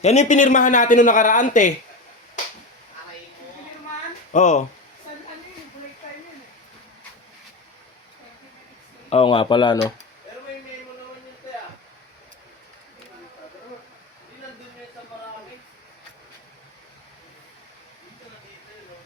Yan yung pinirmahan natin nung nakaraan, te. Oo. Oo nga pala, no? Pero may memo naman yun, te, ah. Hindi nandun yun sa marami. Dito na dito, no?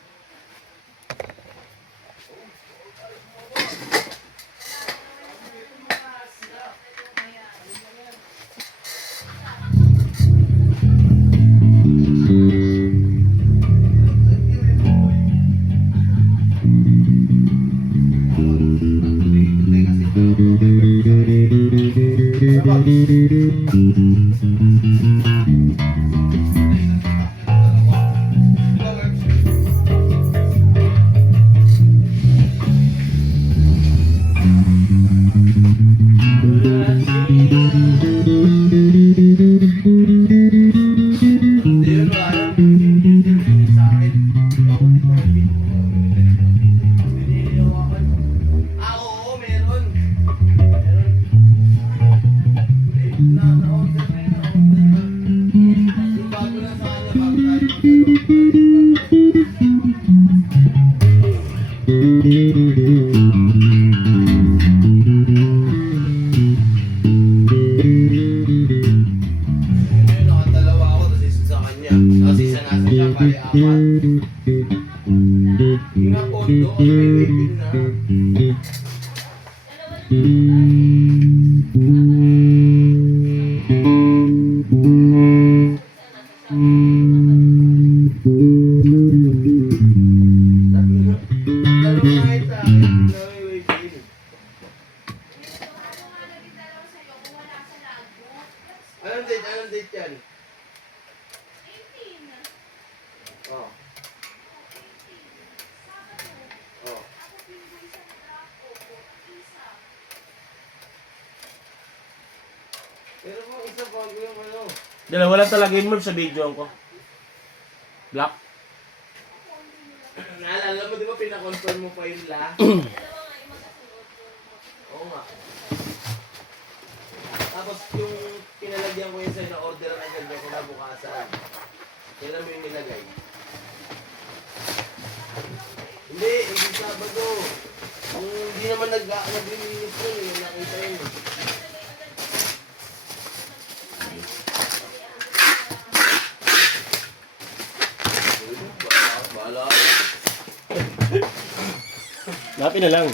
Nakatalawa ako, tapos isa sa kanya. Tapos isa nasa siya, pare apat. Yung nga pondo, at may waving na. Dalawang kahit sa akin, na may waving. Anong date? Anong date yan? Oh. Oh. Pero kung isa bago yung ano. Dalawa lang talaga yun mo sa video ko. Black. Naalala mo, di ba pinakontrol mo pa yun la? Oo nga. Tapos yung pinalagyan ko yun sa'yo na order ang agad niya kinabukasan. Kailan mo yung nilagay? Hindi Sabado. Kung hindi naman nag-release yun, yung nakita yun. Bahala. Napin na lang.